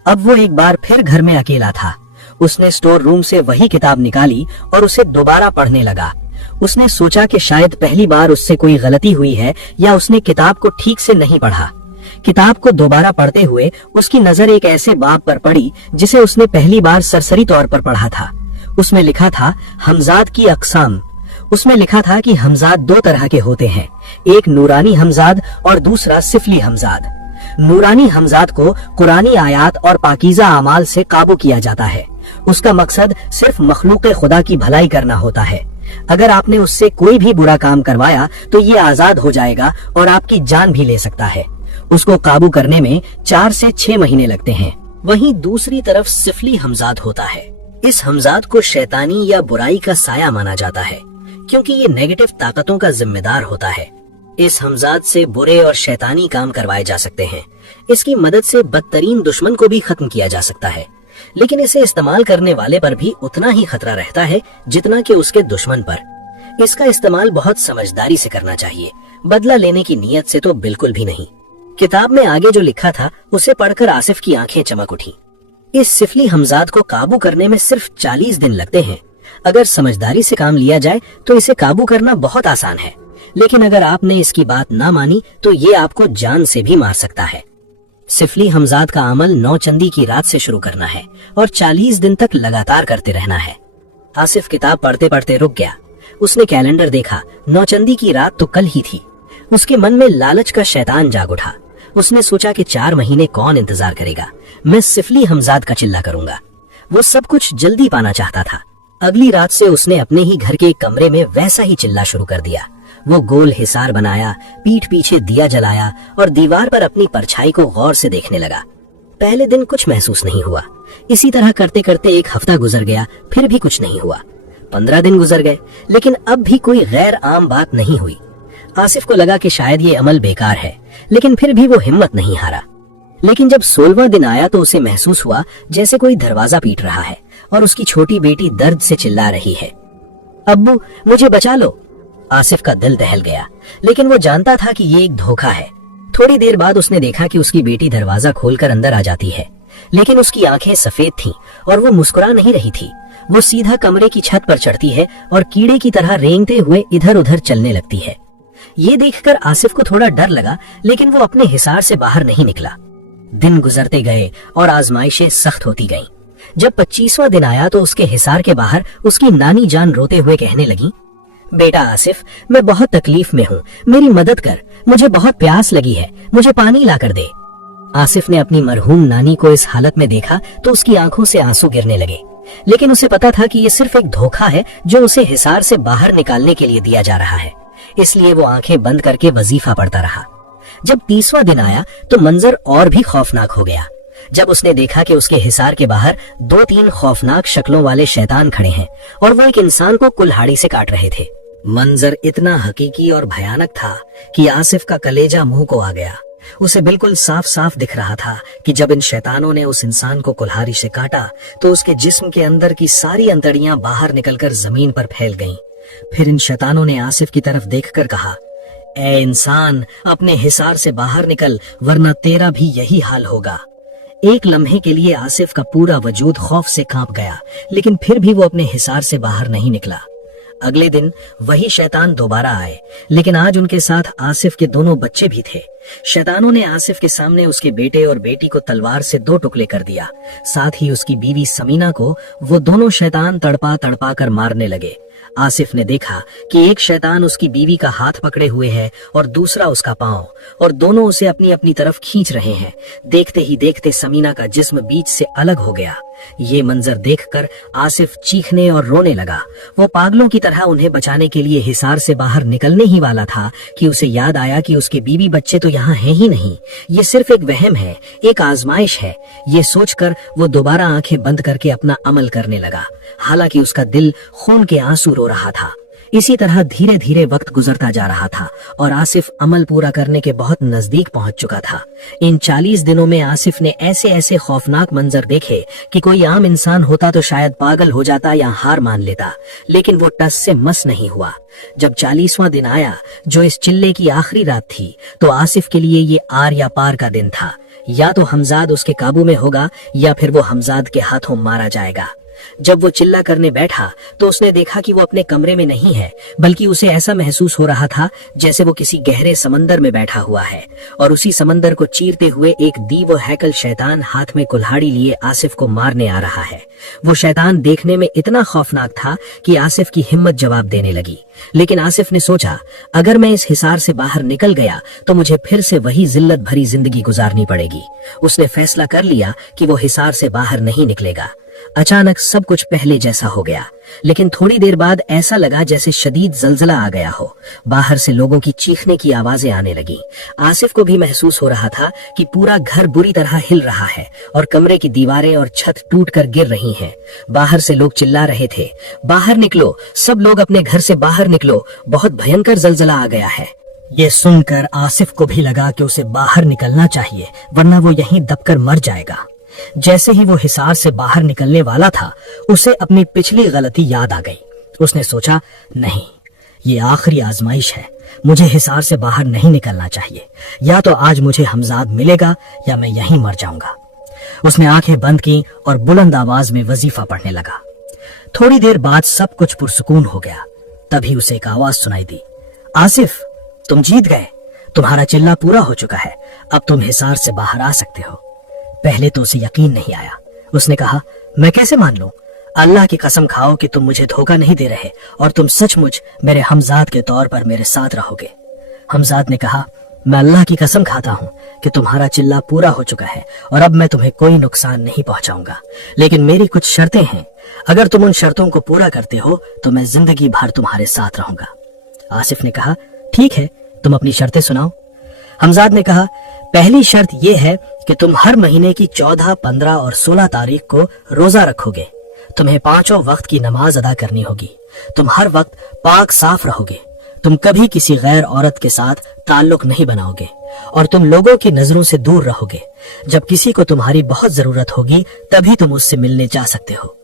अब वो एक बार फिर घर में अकेला था। उसने स्टोर रूम से वही किताब निकाली और उसे दोबारा पढ़ने लगा। उसने सोचा कि शायद पहली बार उससे कोई गलती हुई है या उसने किताब को ठीक से नहीं पढ़ा। किताब को दोबारा पढ़ते हुए उसकी नजर एक ऐसे बाब पर पड़ी जिसे उसने पहली बार सरसरी तौर पर पढ़ा था। उसमें लिखा था हमजाद की अक़साम। उसमें लिखा था कि हमजाद दो तरह के होते हैं, एक नूरानी हमजाद और दूसरा सिफली हमजाद। नूरानी हमजाद को कुरानी आयात और पाकीज़ा अमाल से काबू किया जाता है। उसका मकसद सिर्फ मखलूक खुदा की भलाई करना होता है। अगर आपने उससे कोई भी बुरा काम करवाया तो ये आजाद हो जाएगा और आपकी जान भी ले सकता है। उसको काबू करने में 4 से 6 महीने लगते हैं। वहीं दूसरी तरफ सिफली हमजाद होता है। इस हमजाद को शैतानी या बुराई का साया माना जाता है क्योंकि ये नेगेटिव ताकतों का जिम्मेदार होता है। इस हमजाद से बुरे और शैतानी काम करवाए जा सकते हैं। इसकी मदद से बदतरीन दुश्मन को भी खत्म किया जा सकता है, लेकिन इसे इस्तेमाल करने वाले पर भी उतना ही खतरा रहता है जितना कि उसके दुश्मन पर। इसका इस्तेमाल बहुत समझदारी से करना चाहिए, बदला लेने की नीयत से तो बिल्कुल भी नहीं। किताब में आगे जो लिखा था उसे पढ़कर आसिफ की आंखें चमक उठी। इस सिफली हमजाद को काबू करने में सिर्फ 40 दिन लगते हैं। अगर समझदारी से काम लिया जाए तो इसे काबू करना बहुत आसान है, लेकिन अगर आपने इसकी बात ना मानी तो ये आपको जान से भी मार सकता है। सिफली हमजाद का अमल 9 चंदी की रात से शुरू करना है और 40 दिन तक लगातार करते रहना है। आसिफ किताब पढ़ते पढ़ते रुक गया। उसने कैलेंडर देखा, 9 चंदी की रात तो कल ही थी। उसके मन में लालच का शैतान जाग उठा। उसने सोचा कि 4 महीने कौन इंतजार करेगा, मैं सिफली हमजाद का चिल्ला करूंगा। वो सब कुछ जल्दी पाना चाहता था। अगली रात से उसने अपने ही घर के एक कमरे में वैसा ही चिल्ला शुरू कर दिया। वो गोल हिसार बनाया, पीठ पीछे दिया जलाया और दीवार पर अपनी परछाई को गौर से देखने लगा। पहले दिन कुछ महसूस नहीं हुआ। इसी तरह करते करते 1 हफ्ता गुजर गया, फिर भी कुछ नहीं हुआ। 15 दिन गुजर गए, लेकिन अब भी कोई गैर आम बात नहीं हुई। आसिफ को लगा कि शायद ये अमल बेकार है, लेकिन फिर भी वो हिम्मत नहीं हारा। लेकिन जब 16वां दिन आया तो उसे महसूस हुआ जैसे कोई दरवाजा पीट रहा है और उसकी छोटी बेटी दर्द से चिल्ला रही है, अब्बू मुझे बचा लो। आसिफ का दिल दहल गया, लेकिन वो जानता था कि ये एक धोखा है। थोड़ी देर बाद उसने देखा कि उसकी बेटी दरवाजा खोलकर अंदर आ जाती है, लेकिन उसकी आंखें सफेद थीं और वो मुस्कुरा नहीं रही थी। वो सीधा कमरे की छत पर चढ़ती है और कीड़े की तरह रेंगते हुए इधर उधर चलने लगती है। ये देखकर आसिफ को थोड़ा डर लगा, लेकिन वो अपने हिसार से बाहर नहीं निकला। दिन गुजरते गए और आजमाइशें सख्त होती गईं। जब 25वां दिन आया तो उसके हिसार के बाहर उसकी नानी जान रोते हुए कहने लगी, बेटा आसिफ, मैं बहुत तकलीफ में हूँ, मेरी मदद कर, मुझे बहुत प्यास लगी है, मुझे पानी ला कर दे। आसिफ ने अपनी मरहूम नानी को इस हालत में देखा तो उसकी आंखों से आंसू गिरने लगे, लेकिन उसे पता था कि ये सिर्फ एक धोखा है जो उसे हिसार से बाहर निकालने के लिए दिया जा रहा है। इसलिए वो आंखें बंद करके वजीफा पढ़ता रहा। जब 30वां दिन आया तो मंजर और भी खौफनाक हो गया। जब उसने देखा कि उसके हिसार के बाहर 2-3 खौफनाक शक्लों वाले शैतान खड़े हैं और वो एक इंसान को कुल्हाड़ी से काट रहे थे। मंजर इतना हकीकी और भयानक था कि आसिफ का कलेजा मुंह को आ गया। उसे बिल्कुल साफ साफ दिख रहा था कि जब इन शैतानों ने उस इंसान को कुल्हाड़ी से काटा तो उसके जिस्म के अंदर की सारी अंतड़ियां बाहर निकलकर जमीन पर फैल गईं। फिर इन शैतानों ने आसिफ की तरफ देखकर कहा, ए इंसान, अपने हिसार से बाहर निकल, वरना तेरा भी यही हाल होगा। एक लम्हे के लिए आसिफ का पूरा वजूद खौफ से कांप गया, लेकिन फिर भी वो अपने हिसार से बाहर नहीं निकला। अगले दिन वही शैतान दोबारा आए, लेकिन आज उनके साथ आसिफ के दोनों बच्चे भी थे। शैतानों ने आसिफ के सामने उसके बेटे और बेटी को तलवार से 2 टुकड़े कर दिया। साथ ही उसकी बीवी समीना को वो दोनों शैतान तड़पा तड़पा कर मारने लगे। आसिफ ने देखा कि एक शैतान उसकी बीवी का हाथ पकड़े हुए है और दूसरा उसका पांव, और दोनों उसे अपनी अपनी तरफ खींच रहे हैं। देखते ही देखते समीना का जिस्म बीच से अलग हो गया। ये मंजर देखकर आसिफ चीखने और रोने लगा। वो पागलों की तरह उन्हें बचाने के लिए हिसार से बाहर निकलने ही वाला था कि उसे याद आया कि उसके बीवी बच्चे तो यहाँ हैं ही नहीं। ये सिर्फ एक वहम है, एक आजमाइश है। ये सोचकर वो दोबारा आंखें बंद करके अपना अमल करने लगा। हालांकि उसका दिल खून के आंसू रो रहा था। इसी तरह धीरे धीरे वक्त गुजरता जा रहा था और आसिफ अमल पूरा करने के बहुत नजदीक पहुंच चुका था। इन 40 दिनों में आसिफ ने ऐसे ऐसे खौफनाक मंजर देखे कि कोई आम इंसान होता तो शायद पागल हो जाता या हार मान लेता, लेकिन वो टस से मस नहीं हुआ। जब 40वां दिन आया, जो इस चिल्ले की आखिरी रात थी, तो आसिफ के लिए ये आर या पार का दिन था। या तो हमजाद उसके काबू में होगा या फिर वो हमजाद के हाथों मारा जाएगा। जब वो चिल्ला करने बैठा तो उसने देखा कि वो अपने कमरे में नहीं है, बल्कि उसे ऐसा महसूस हो रहा था जैसे वो किसी गहरे समंदर में बैठा हुआ है और उसी समंदर को चीरते हुए एक दीव हैकल शैतान हाथ में कुल्हाड़ी लिए आसिफ को मारने आ रहा है। वो शैतान देखने में इतना खौफनाक था कि आसिफ की हिम्मत जवाब देने लगी। लेकिन आसिफ ने सोचा, अगर मैं इस हिसार से बाहर निकल गया तो मुझे फिर से वही जिल्लत भरी जिंदगी गुजारनी पड़ेगी। उसने फैसला कर लिया कि वो हिसार से बाहर नहीं निकलेगा। अचानक सब कुछ पहले जैसा हो गया, लेकिन थोड़ी देर बाद ऐसा लगा जैसे शदीद जलजला आ गया हो। बाहर से लोगों की चीखने की आवाजें आने लगी। आसिफ को भी महसूस हो रहा था कि पूरा घर बुरी तरह हिल रहा है और कमरे की दीवारें और छत टूटकर गिर रही हैं। बाहर से लोग चिल्ला रहे थे, बाहर निकलो, सब लोग अपने घर से बाहर निकलो, बहुत भयंकर जलजला आ गया है। ये सुनकर आसिफ को भी लगा कि उसे बाहर निकलना चाहिए, वरना वो यहीं दबकर मर जाएगा। जैसे ही वो हिसार से बाहर निकलने वाला था, उसे अपनी पिछली गलती याद आ गई। उसने सोचा, नहीं, ये आखिरी आजमाइश है, मुझे हिसार से बाहर नहीं निकलना चाहिए। या तो आज मुझे हमजाद मिलेगा या मैं यहीं मर जाऊंगा। उसने आंखें बंद की और बुलंद आवाज में वजीफा पढ़ने लगा। थोड़ी देर बाद सब कुछ पुरसुकून हो गया। तभी उसे एक आवाज सुनाई दी, आसिफ, तुम जीत गए, तुम्हारा चिल्ला पूरा हो चुका है, अब तुम हिसार से बाहर आ सकते हो। पहले तो उसे यकीन नहीं आया। उसने कहा, मैं कैसे मान लूं? अल्लाह की कसम खाओ कि तुम मुझे धोखा नहीं दे रहे और तुम सचमुच मेरे हमजाद के तौर पर मेरे साथ रहोगे। हमजाद ने कहा, मैं अल्लाह की कसम खाता हूँ कि तुम्हारा चिल्ला पूरा हो चुका है और अब मैं तुम्हें कोई नुकसान नहीं पहुंचाऊंगा, लेकिन मेरी कुछ शर्तें हैं। अगर तुम उन शर्तों को पूरा करते हो तो मैं जिंदगी भर तुम्हारे साथ रहूंगा। आसिफ ने कहा, ठीक है, तुम अपनी शर्तें सुनाओ। हमजाद ने कहा, पहली शर्त यह है कि तुम हर महीने की 14, 15 और 16 तारीख को रोजा रखोगे। तुम्हें 5 वक्त की नमाज अदा करनी होगी। तुम हर वक्त पाक साफ रहोगे। तुम कभी किसी गैर औरत के साथ ताल्लुक नहीं बनाओगे और तुम लोगों की नजरों से दूर रहोगे। जब किसी को तुम्हारी बहुत जरूरत होगी तभी तुम उससे मिलने जा सकते हो।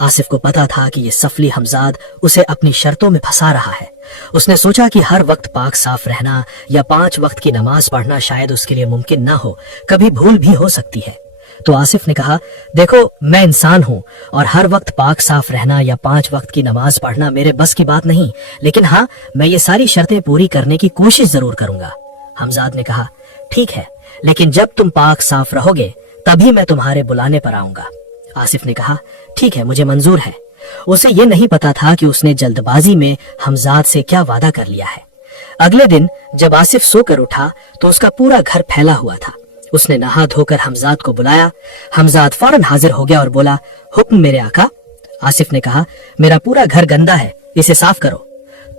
आसिफ को पता था कि ये सफली हमजाद उसे अपनी शर्तों में फंसा रहा है। उसने सोचा कि हर वक्त पाक साफ रहना या 5 वक्त की नमाज पढ़ना शायद उसके लिए मुमकिन ना हो, कभी भूल भी हो सकती है। तो आसिफ ने कहा, देखो, मैं इंसान हूँ और हर वक्त पाक साफ रहना या 5 वक्त की नमाज पढ़ना मेरे बस की बात नहीं, लेकिन हाँ, मैं ये सारी शर्तें पूरी करने की कोशिश जरूर करूंगा। हमजाद ने कहा, ठीक है, लेकिन जब तुम पाक साफ रहोगे तभी मैं तुम्हारे बुलाने पर आऊंगा। आसिफ ने कहा, ठीक है, मुझे मंजूर है। उसे ये नहीं पता था कि उसने जल्दबाजी में हमजाद से क्या वादा कर लिया है। अगले दिन जब आसिफ सोकर उठा तो उसका पूरा घर फैला हुआ था। उसने नहा धोकर हमजाद को बुलाया। हमजाद फौरन हाजिर हो गया और बोला, हुक्म मेरे आका। आसिफ ने कहा, मेरा पूरा घर गंदा है, इसे साफ करो।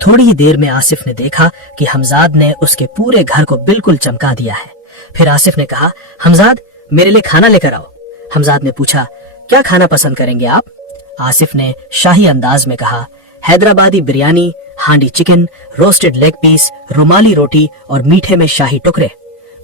थोड़ी ही देर में आसिफ ने देखा कि हमजाद ने उसके पूरे घर को बिल्कुल चमका दिया है। फिर आसिफ ने कहा, हमजाद, मेरे लिए खाना लेकर आओ। हमजाद ने पूछा, क्या खाना पसंद करेंगे आप? आसिफ ने शाही अंदाज में कहा, हैदराबादी बिरयानी, हांडी चिकन, रोस्टेड लेग पीस, रुमाली रोटी और मीठे में शाही टुकड़े।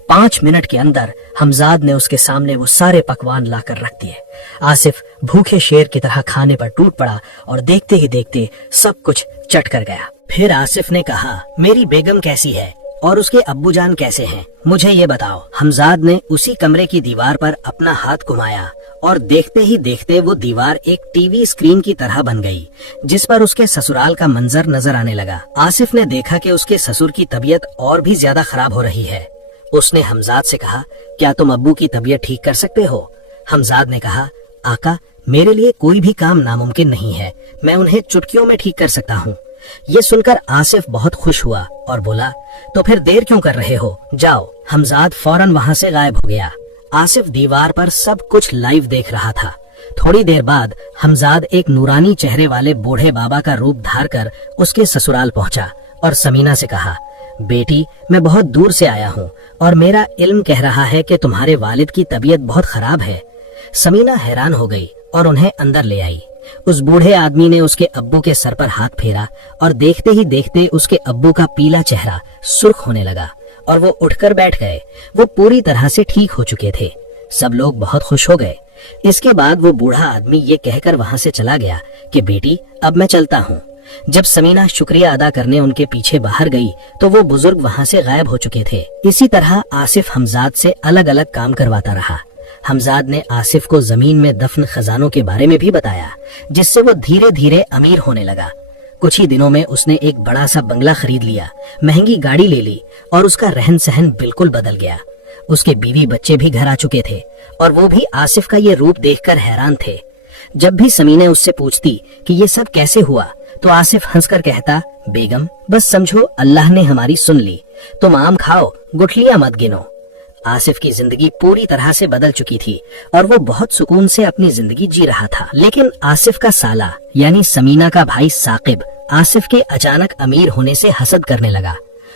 5 मिनट के अंदर हमजाद ने उसके सामने वो सारे पकवान लाकर रख दिए। आसिफ भूखे शेर की तरह खाने पर टूट पड़ा और देखते ही देखते सब कुछ चट कर गया। फिर आसिफ ने कहा, मेरी बेगम कैसी है और उसके अब्बूजान कैसे हैं, मुझे ये बताओ। हमजाद ने उसी कमरे की दीवार पर अपना हाथ घुमाया और देखते ही देखते वो दीवार एक टीवी स्क्रीन की तरह बन गई, जिस पर उसके ससुराल का मंजर नजर आने लगा। आसिफ ने देखा कि उसके ससुर की तबीयत और भी ज्यादा खराब हो रही है। उसने हमजाद से कहा, क्या तुम अब्बू की तबीयत ठीक कर सकते हो? हमजाद ने कहा, आका, मेरे लिए कोई भी काम नामुमकिन नहीं है, मैं उन्हें चुटकियों में ठीक कर सकता हूँ। ये सुनकर आसिफ बहुत खुश हुआ और बोला, तो फिर देर क्यों कर रहे हो, जाओ। हमजाद फौरन वहाँ से गायब हो गया। आसिफ दीवार पर सब कुछ लाइव देख रहा था। थोड़ी देर बाद हमजाद एक नूरानी चेहरे वाले बूढ़े बाबा का रूप धार कर उसके ससुराल पहुंचा और समीना से कहा, बेटी, मैं बहुत दूर से आया हूँ और मेरा इल्म कह रहा है कि तुम्हारे वालिद की तबीयत बहुत खराब है। समीना हैरान हो गई और उन्हें अंदर ले आई। उस बूढ़े आदमी ने उसके अब्बू के सर पर हाथ फेरा और देखते ही देखते उसके अब्बू का पीला चेहरा सुर्ख होने लगा और वो उठकर बैठ गए। वो पूरी तरह से ठीक हो चुके थे। सब लोग बहुत खुश हो गए। इसके बाद वो बूढ़ा आदमी ये कहकर वहां से चला गया कि बेटी अब मैं चलता हूँ। जब समीना शुक्रिया अदा करने उनके पीछे बाहर गई तो वो बुजुर्ग वहां से गायब हो चुके थे। इसी तरह आसिफ हमजाद से अलग अलग काम करवाता रहा। हमजाद ने आसिफ को जमीन में दफन खजानों के बारे में भी बताया, जिससे वो धीरे धीरे अमीर होने लगा। कुछ ही दिनों में उसने एक बड़ा सा बंगला खरीद लिया, महंगी गाड़ी ले ली और उसका रहन सहन बिल्कुल बदल गया। उसके बीवी बच्चे भी घर आ चुके थे और वो भी आसिफ का ये रूप देखकर हैरान थे। जब भी समीना उससे पूछती कि ये सब कैसे हुआ तो आसिफ हंसकर कहता, बेगम बस समझो अल्लाह ने हमारी सुन ली, तुम आम खाओ, गुठलियां मत गिनो। आसिफ की जिंदगी पूरी तरह से बदल चुकी थी और वो बहुत सुकून से अपनी जिंदगी जी रहा था। लेकिन आसिफ का साला यानी समीना का भाई साकिब आसिफ के अचानक अमीर होने से हसद करने लगा।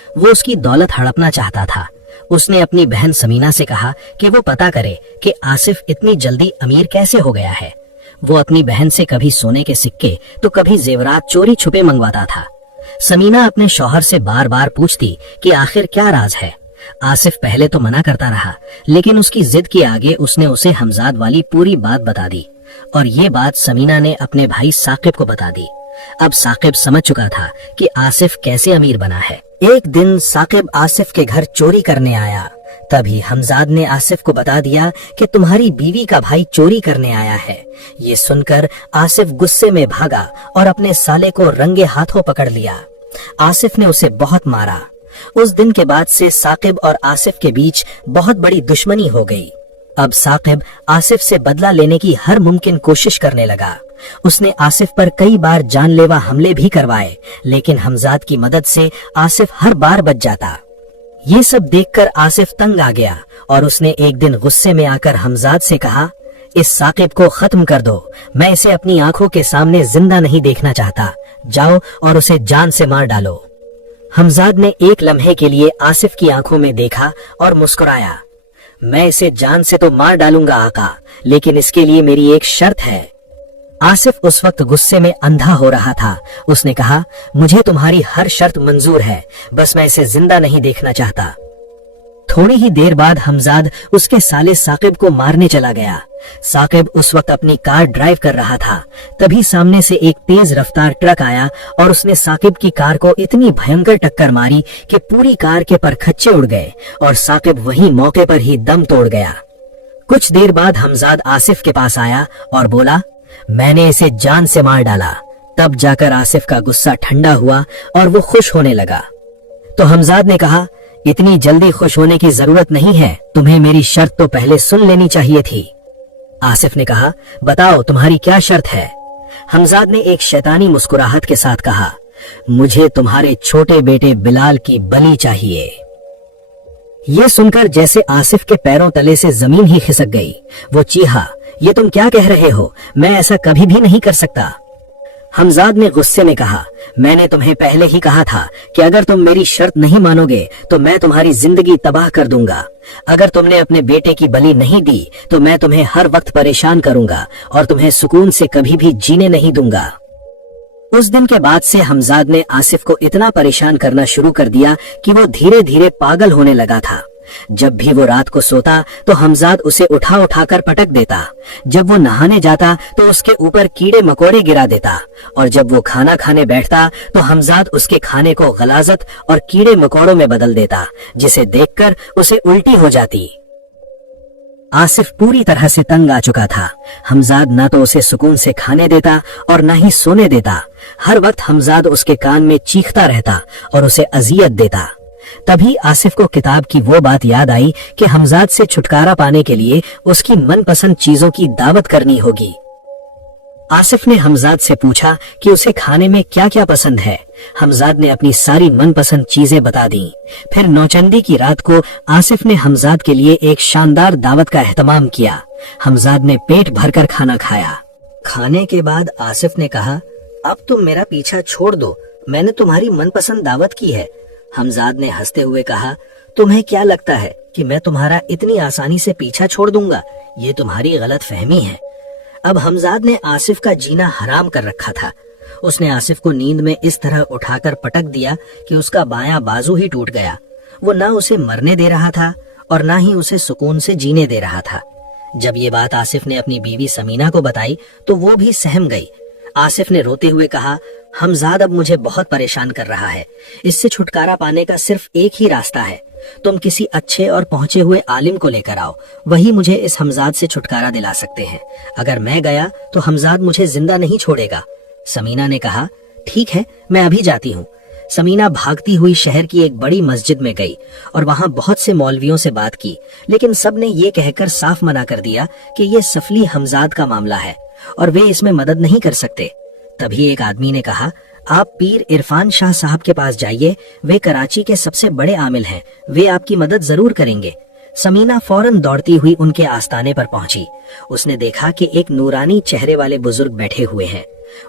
वो उसकी दौलत हड़पना चाहता था। उसने अपनी बहन समीना से कहा कि वो पता करे कि आसिफ इतनी जल्दी अमीर कैसे हो गया है। वो अपनी बहन से कभी सोने के सिक्के तो कभी जेवरात चोरी छुपे मंगवाता था। समीना अपने शौहर से बार बार पूछती कि आखिर क्या राज है। आसिफ पहले तो मना करता रहा, लेकिन उसकी जिद के आगे उसने उसे हमजाद वाली पूरी बात बता दी और ये बात समीना ने अपने भाई साकिब को बता दी। अब साकिब समझ चुका था कि आसिफ कैसे अमीर बना है। एक दिन साकिब आसिफ के घर चोरी करने आया। तभी हमजाद ने आसिफ को बता दिया कि तुम्हारी बीवी का भाई चोरी करने आया है। ये सुनकर आसिफ गुस्से में भागा और अपने साले को रंगे हाथों पकड़ लिया। आसिफ ने उसे बहुत मारा। उस दिन के बाद से साकिब और आसिफ के बीच बहुत बड़ी दुश्मनी हो गई। अब साकिब आसिफ से बदला लेने की हर मुमकिन कोशिश करने लगा। उसने आसिफ पर कई बार जानलेवा हमले भी करवाए, लेकिन हमजाद की मदद से आसिफ हर बार बच जाता। ये सब देखकर आसिफ तंग आ गया और उसने एक दिन गुस्से में आकर हमजाद से कहा, इस साकिब को खत्म कर दो, मैं इसे अपनी आंखों के सामने जिंदा नहीं देखना चाहता। जाओ और उसे जान से मार डालो। हमजाद ने एक लम्हे के लिए आसिफ की आंखों में देखा और मुस्कुराया। मैं इसे जान से तो मार डालूंगा आका, लेकिन इसके लिए मेरी एक शर्त है। आसिफ उस वक्त गुस्से में अंधा हो रहा था। उसने कहा, मुझे तुम्हारी हर शर्त मंजूर है, बस मैं इसे जिंदा नहीं देखना चाहता। थोड़ी ही देर बाद हमजाद उसके साले साकिब को मारने चला गया। साकिब उस वक्त अपनी कार ड्राइव कर रहा था। तभी सामने से एक तेज रफ्तार ट्रक आया और उसने साकिब की कार को इतनी भयंकर टक्कर मारी कि पूरी कार के परखच्चे उड़ गए और साकिब वहीं मौके पर ही दम तोड़ गया। कुछ देर बाद हमजाद आसिफ के पास आया और बोला, मैंने इसे जान से मार डाला। तब जाकर आसिफ का गुस्सा ठंडा हुआ और वो खुश होने लगा। तो हमजाद ने कहा, इतनी जल्दी खुश होने की जरूरत नहीं है, तुम्हें मेरी शर्त तो पहले सुन लेनी चाहिए थी। आसिफ ने कहा, बताओ तुम्हारी क्या शर्त है। हमजाद ने एक शैतानी मुस्कुराहट के साथ कहा, मुझे तुम्हारे छोटे बेटे बिलाल की बलि चाहिए। ये सुनकर जैसे आसिफ के पैरों तले से जमीन ही खिसक गई। वो चीहा, ये तुम क्या कह रहे हो, मैं ऐसा कभी भी नहीं कर सकता। हमजाद ने गुस्से में कहा, मैंने तुम्हें पहले ही कहा था कि अगर तुम मेरी शर्त नहीं मानोगे तो मैं तुम्हारी जिंदगी तबाह कर दूंगा। अगर तुमने अपने बेटे की बलि नहीं दी तो मैं तुम्हें हर वक्त परेशान करूंगा और तुम्हें सुकून से कभी भी जीने नहीं दूंगा। उस दिन के बाद से हमजाद ने आसिफ को इतना परेशान करना शुरू कर दिया कि वो धीरे धीरे पागल होने लगा था। जब भी वो रात को सोता तो हमजाद उसे उठा उठाकर पटक देता। जब वो नहाने जाता तो उसके ऊपर कीड़े मकोड़े गिरा देता और जब वो खाना खाने बैठता तो हमजाद उसके खाने को गलाजत और कीड़े मकोड़ों में बदल देता, जिसे देखकर उसे उल्टी हो जाती। आसिफ पूरी तरह से तंग आ चुका था। हमजाद ना तो उसे सुकून से खाने देता और ना ही सोने देता। हर वक्त हमजाद उसके कान में चीखता रहता और उसे अजियत देता। तभी आसिफ को किताब की वो बात याद आई कि हमजाद से छुटकारा पाने के लिए उसकी मनपसंद चीजों की दावत करनी होगी। आसिफ ने हमजाद से पूछा कि उसे खाने में क्या क्या पसंद है। हमजाद ने अपनी सारी मनपसंद चीजें बता दी। फिर नौचंदी की रात को आसिफ ने हमजाद के लिए एक शानदार दावत का एहतमाम किया। हमजाद ने पेट भरकर खाना खाया। खाने के बाद आसिफ ने कहा, अब तुम मेरा पीछा छोड़ दो, मैंने तुम्हारी मनपसंद दावत की है। हमजाद ने हंसते हुए कहा, तुम्हें क्या लगता है कि मैं तुम्हारा इतनी आसानी से पीछा छोड़ दूंगा? ये तुम्हारी गलत फहमी है। अब हमजाद ने आसिफ का जीना हराम कर रखा था। उसने आसिफ को नींद में इस तरह उठाकर पटक दिया कि उसका बायां बाजू ही टूट गया। वो ना उसे मरने दे रहा था और ना ही उसे सुकून से जीने दे रहा था। जब ये बात आसिफ ने अपनी बीवी समीना को बताई तो वो भी सहम गई। आसिफ ने रोते हुए कहा, हमजाद अब मुझे बहुत परेशान कर रहा है। इससे छुटकारा पाने का सिर्फ एक ही रास्ता है। तुम किसी अच्छे और पहुंचे हुए आलिम को लेकर आओ, वही मुझे इस हमजाद से छुटकारा दिला सकते हैं। अगर मैं गया तो हमजाद मुझे जिंदा नहीं छोड़ेगा। समीना ने कहा, ठीक है, मैं अभी जाती हूँ। समीना भागती हुई शहर की एक बड़ी मस्जिद में गई और वहां बहुत से मौलवियों से बात की, लेकिन सब ने ये कहकर साफ मना कर दिया कि ये सफली हमजाद का मामला है और वे इसमें मदद नहीं कर सकते। तभी एक आदमी ने कहा, आप पीर इरफान शाह साहब के पास जाइए, वे कराची के सबसे बड़े आमिल हैं, वे आपकी मदद जरूर करेंगे। समीना फौरन दौड़ती हुई उनके आस्ताने पर पहुंची। उसने देखा कि एक नूरानी चेहरे वाले बुजुर्ग बैठे हुए हैं।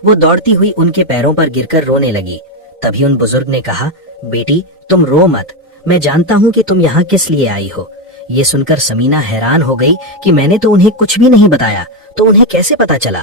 वो दौड़ती हुई उनके पैरों पर गिरकर रोने लगी। तभी उन बुजुर्ग ने कहा, बेटी तुम रो मत, मैं जानता हूँ कि तुम यहाँ किस लिए आई हो। ये सुनकर समीना हैरान हो गई कि मैंने तो उन्हें कुछ भी नहीं बताया, तो उन्हें कैसे पता चला।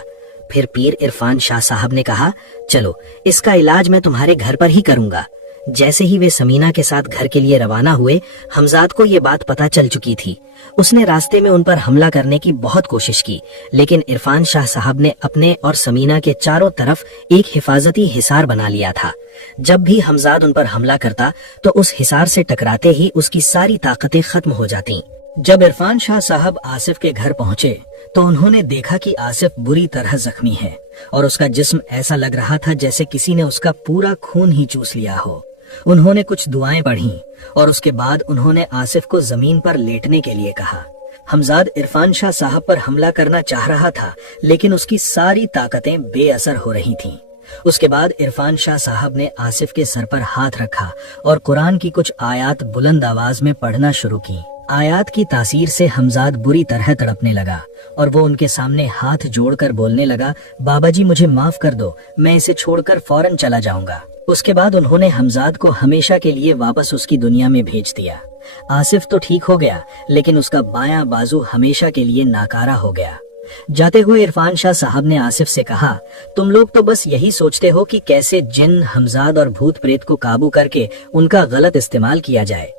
फिर पीर इरफान शाह साहब ने कहा, चलो इसका इलाज मैं तुम्हारे घर पर ही करूंगा। जैसे ही वे समीना के साथ घर के लिए रवाना हुए, हमजाद को ये बात पता चल चुकी थी। उसने रास्ते में उन पर हमला करने की बहुत कोशिश की, लेकिन इरफान शाह साहब ने अपने और समीना के चारों तरफ एक हिफाजती हिसार बना लिया था। जब भी हमजाद उन पर हमला करता तो उस हिसार से टकराते ही उसकी सारी ताकतें खत्म हो जाती। जब इरफान शाह साहब आसिफ के घर पहुंचे तो उन्होंने देखा कि आसिफ बुरी तरह जख्मी है और उसका जिस्म ऐसा लग रहा था जैसे किसी ने उसका पूरा खून ही चूस लिया हो। उन्होंने कुछ दुआएं पढ़ी और उसके बाद उन्होंने आसिफ को जमीन पर लेटने के लिए कहा। हमजाद इरफान शाह साहब पर हमला करना चाह रहा था, लेकिन उसकी सारी ताकतें बेअसर हो रही थीं। उसके बाद इरफान शाह साहब ने आसिफ के सर पर हाथ रखा और कुरान की कुछ आयात बुलंद आवाज में पढ़ना शुरू की। आयात की तासीर से हमजाद बुरी तरह तड़पने लगा और वो उनके सामने हाथ जोड़कर बोलने लगा, बाबा जी मुझे माफ कर दो, मैं इसे छोड़कर फौरन चला जाऊंगा। उसके बाद उन्होंने हमजाद को हमेशा के लिए वापस उसकी दुनिया में भेज दिया। आसिफ तो ठीक हो गया, लेकिन उसका बायां बाजू हमेशा के लिए नाकारा हो गया। जाते हुए इरफान शाह साहब ने आसिफ से कहा, तुम लोग तो बस यही सोचते हो कि कैसे जिन, हमजाद और भूत प्रेत को काबू करके उनका गलत इस्तेमाल किया जाए।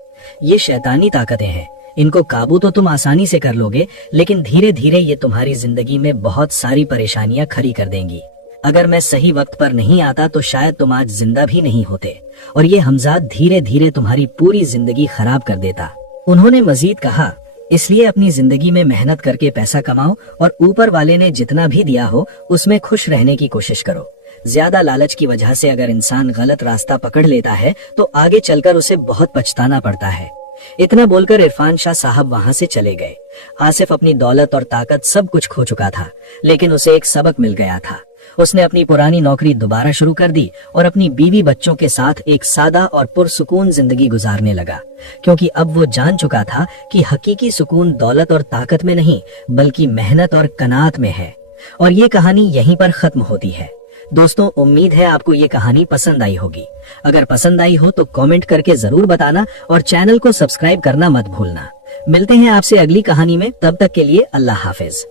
ये शैतानी ताकतें हैं, इनको काबू तो तुम आसानी से कर लोगे, लेकिन धीरे धीरे ये तुम्हारी जिंदगी में बहुत सारी परेशानियां खड़ी कर देंगी। अगर मैं सही वक्त पर नहीं आता तो शायद तुम आज जिंदा भी नहीं होते और ये हमजाद धीरे धीरे तुम्हारी पूरी जिंदगी खराब कर देता। उन्होंने मजीद कहा, इसलिए अपनी जिंदगी में मेहनत करके पैसा कमाओ और ऊपर वाले ने जितना भी दिया हो उसमें खुश रहने की कोशिश करो। ज्यादा लालच की वजह से अगर इंसान गलत रास्ता पकड़ लेता है तो आगे चलकर उसे बहुत पछताना पड़ता है। इतना बोलकर इरफान शाह साहब वहां से चले गए। आसिफ अपनी दौलत और ताकत सब कुछ खो चुका था, लेकिन उसे एक सबक मिल गया था। उसने अपनी पुरानी नौकरी दोबारा शुरू कर दी और अपनी बीवी बच्चों के साथ एक सादा और पुरसुकून जिंदगी गुजारने लगा, क्योंकि अब वो जान चुका था कि हकीकी सुकून दौलत और ताकत में नहीं बल्कि मेहनत और कनात में है। और ये कहानी यहीं पर खत्म होती है। दोस्तों, उम्मीद है आपको ये कहानी पसंद आई होगी। अगर पसंद आई हो तो कमेंट करके जरूर बताना और चैनल को सब्सक्राइब करना मत भूलना। मिलते हैं आपसे अगली कहानी में, तब तक के लिए अल्लाह हाफिज।